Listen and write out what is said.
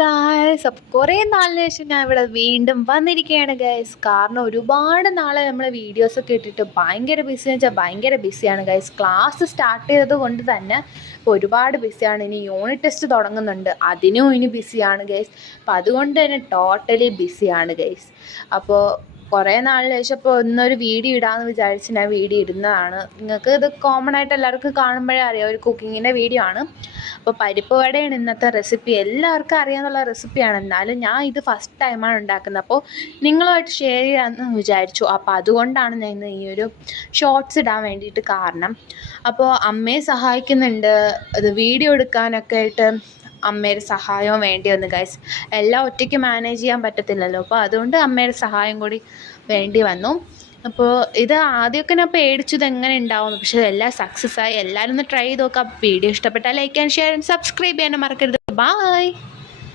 Guys, അപ്പോൾ കുറേ നാളിന് ശേഷം ഞാൻ ഇവിടെ വീണ്ടും വന്നിരിക്കുകയാണ് ഗൈസ്. കാരണം ഒരുപാട് നാളെ നമ്മൾ വീഡിയോസൊക്കെ ഇട്ടിട്ട് ഭയങ്കര ബിസി എന്ന് വെച്ചാൽ ഭയങ്കര ബിസിയാണ് ഗൈസ്. ക്ലാസ് സ്റ്റാർട്ട് ചെയ്തത് കൊണ്ട് തന്നെ ഇപ്പോൾ ഒരുപാട് ബിസിയാണ്. ഇനി യൂണിറ്റ് ടെസ്റ്റ് തുടങ്ങുന്നുണ്ട്, അതിനും ഇനി ബിസിയാണ് ഗൈസ്. അപ്പോൾ അതുകൊണ്ട് തന്നെ ടോട്ടലി ബിസിയാണ് ഗൈസ്. അപ്പോൾ കുറേ നാളിന് ശേഷം ഇപ്പോൾ ഇന്നൊരു വീഡിയോ ഇടാമെന്ന് വിചാരിച്ച് ഞാൻ വീഡിയോ ഇടുന്നതാണ്. നിങ്ങൾക്ക് ഇത് കോമൺ ആയിട്ട് എല്ലാവർക്കും കാണുമ്പോഴേ അറിയാം, ഒരു കുക്കിങ്ങിൻ്റെ വീഡിയോ ആണ്. അപ്പോൾ പരിപ്പ് വടയാണ് ഇന്നത്തെ റെസിപ്പി. എല്ലാവർക്കും അറിയാമെന്നുള്ള റെസിപ്പിയാണ്, എന്നാലും ഞാൻ ഇത് ഫസ്റ്റ് ടൈമാണ് ഉണ്ടാക്കുന്നത്. അപ്പോൾ നിങ്ങളുമായിട്ട് ഷെയർ ചെയ്യാമെന്ന് വിചാരിച്ചു. അപ്പോൾ അതുകൊണ്ടാണ് ഞാൻ ഇന്ന് ഈ ഒരു ഷോർട്സ് ഇടാൻ വേണ്ടിയിട്ട് കാരണം. അപ്പോൾ അമ്മയെ സഹായിക്കുന്നുണ്ട്, അത് വീഡിയോ എടുക്കാനൊക്കെ ആയിട്ട് അമ്മയുടെ സഹായവും വേണ്ടി വന്നു ഗൈസ്. എല്ലാം ഒറ്റയ്ക്ക് മാനേജ് ചെയ്യാൻ പറ്റത്തില്ലല്ലോ, അപ്പോൾ അതുകൊണ്ട് അമ്മയുടെ സഹായം കൂടി വേണ്ടി വന്നു. അപ്പോൾ ഇത് ആദ്യമൊക്കെ ഞാൻ പേടിച്ചത് എങ്ങനെ ഉണ്ടാവും, പക്ഷേ എല്ലാം സക്സസ് ആയി. എല്ലാവരും ഒന്ന് ട്രൈ ചെയ്ത് നോക്കാം. വീഡിയോ ഇഷ്ടപ്പെട്ടാൽ like and share and subscribe ചെയ്യാനും മറക്കരുത്. ബൈ.